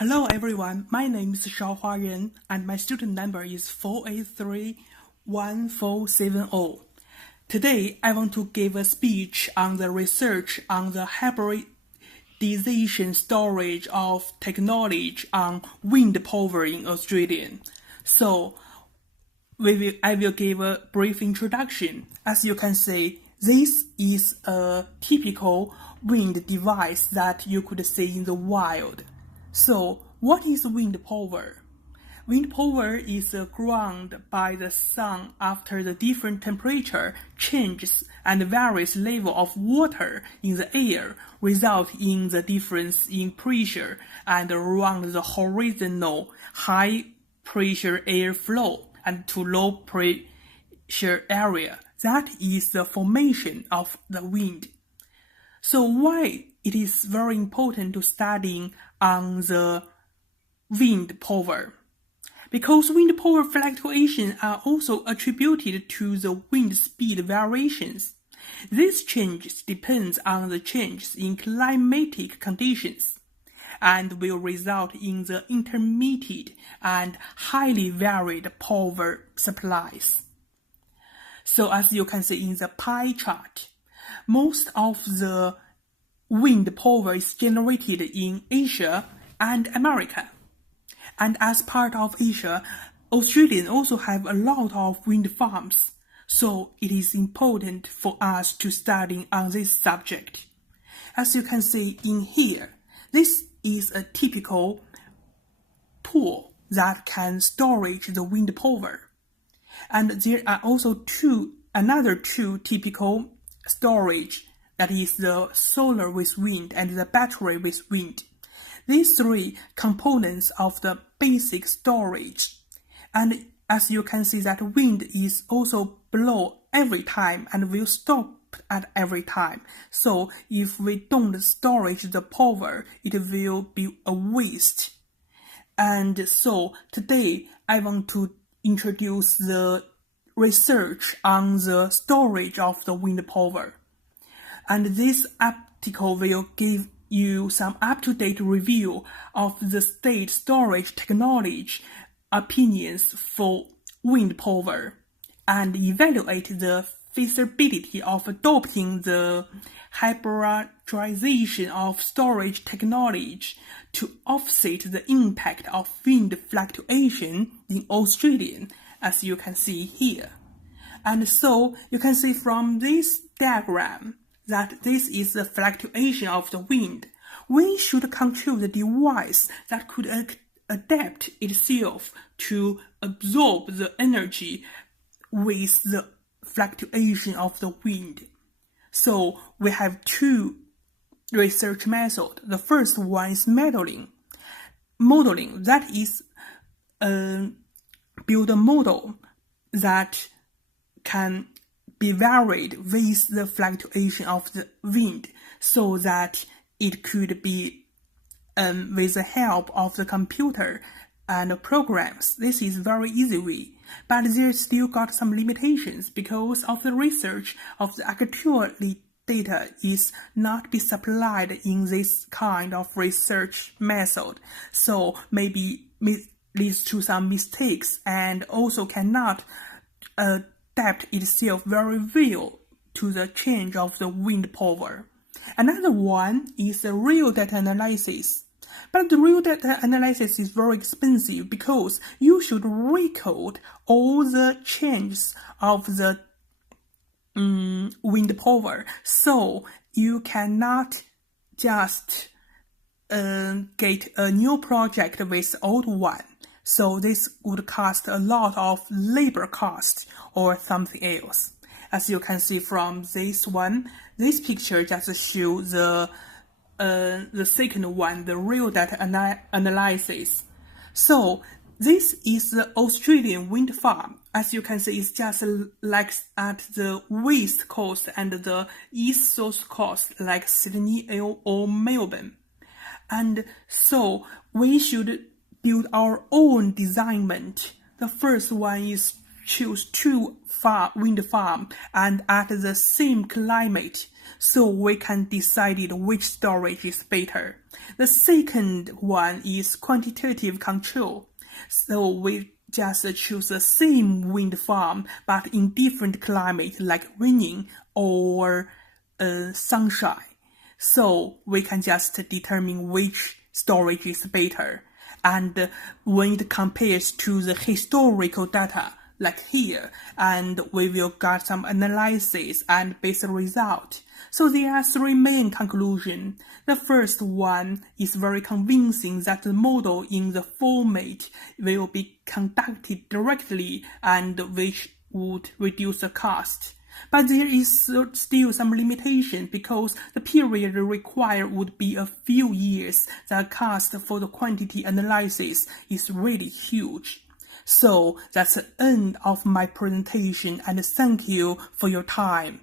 Hello everyone, my name is Shaohua Ren and my student number is 4831470. Today I want to give a speech on the research on the hybridization storage of technology on wind power in Australia. So I will give a brief introduction. As you can see, this is a typical wind device that you could see in the wild. So, what is wind power? Wind power is ground by the sun after the different temperature changes and various level of water in the air result in the difference in pressure and around the horizontal high pressure air flow and to low pressure area. That is the formation of the wind. So why it is very important to study on the wind power? Because wind power fluctuations are also attributed to the wind speed variations. These changes depend on the changes in climatic conditions and will result in the intermittent and highly varied power supplies. So as you can see in the pie chart, most of the wind power is generated in Asia and America. And as part of Asia, Australia also have a lot of wind farms. So it is important for us to study on this subject. As you can see in here, this is a typical pool that can storage the wind power. And there are also another two typical storage, that is the solar with wind and the battery with wind. These three components of the basic storage. And as you can see that wind is also blow every time and will stop at every time. So if we don't storage the power, it will be a waste. And so today I want to introduce the research on the storage of the wind power. And this article will give you some up-to-date review of the state storage technology opinions for wind power and evaluate the feasibility of adopting the hybridization of storage technology to offset the impact of wind fluctuation in Australia, as you can see here. And so you can see from this diagram that this is the fluctuation of the wind. We should control the device that could adapt itself to absorb the energy with the fluctuation of the wind. So we have two research methods. The first one is modeling. Modeling, that is build a model that can be varied with the fluctuation of the wind so that it could be with the help of the computer and programs. This is very easy way, but there still got some limitations because of the research of the actual data is not be supplied in this kind of research method. So maybe leads to some mistakes and also cannot adapt itself very well to the change of the wind power. Another one is the real data analysis. But the real data analysis is very expensive because you should record all the changes of the wind power. So you cannot just get a new project with old one. So this would cost a lot of labor cost or something else. As you can see from this one, this picture just shows the second one, the real data analysis. So this is the Australian wind farm. As you can see, it's just like at the west coast and the east south coast, like Sydney or Melbourne. And so we should build our own designment. The first one is choose two wind farm and at the same climate so we can decide which storage is better. The second one is quantitative control. So we just choose the same wind farm but in different climate like raining or sunshine. So we can just determine which storage is better. And when it compares to the historical data, like here, and we will get some analysis and basic result. So there are three main conclusions. The first one is very convincing that the model in the format will be conducted directly and which would reduce the cost. But there is still some limitation because the period required would be a few years. The cost for the quantity analysis is really huge. So that's the end of my presentation and thank you for your time.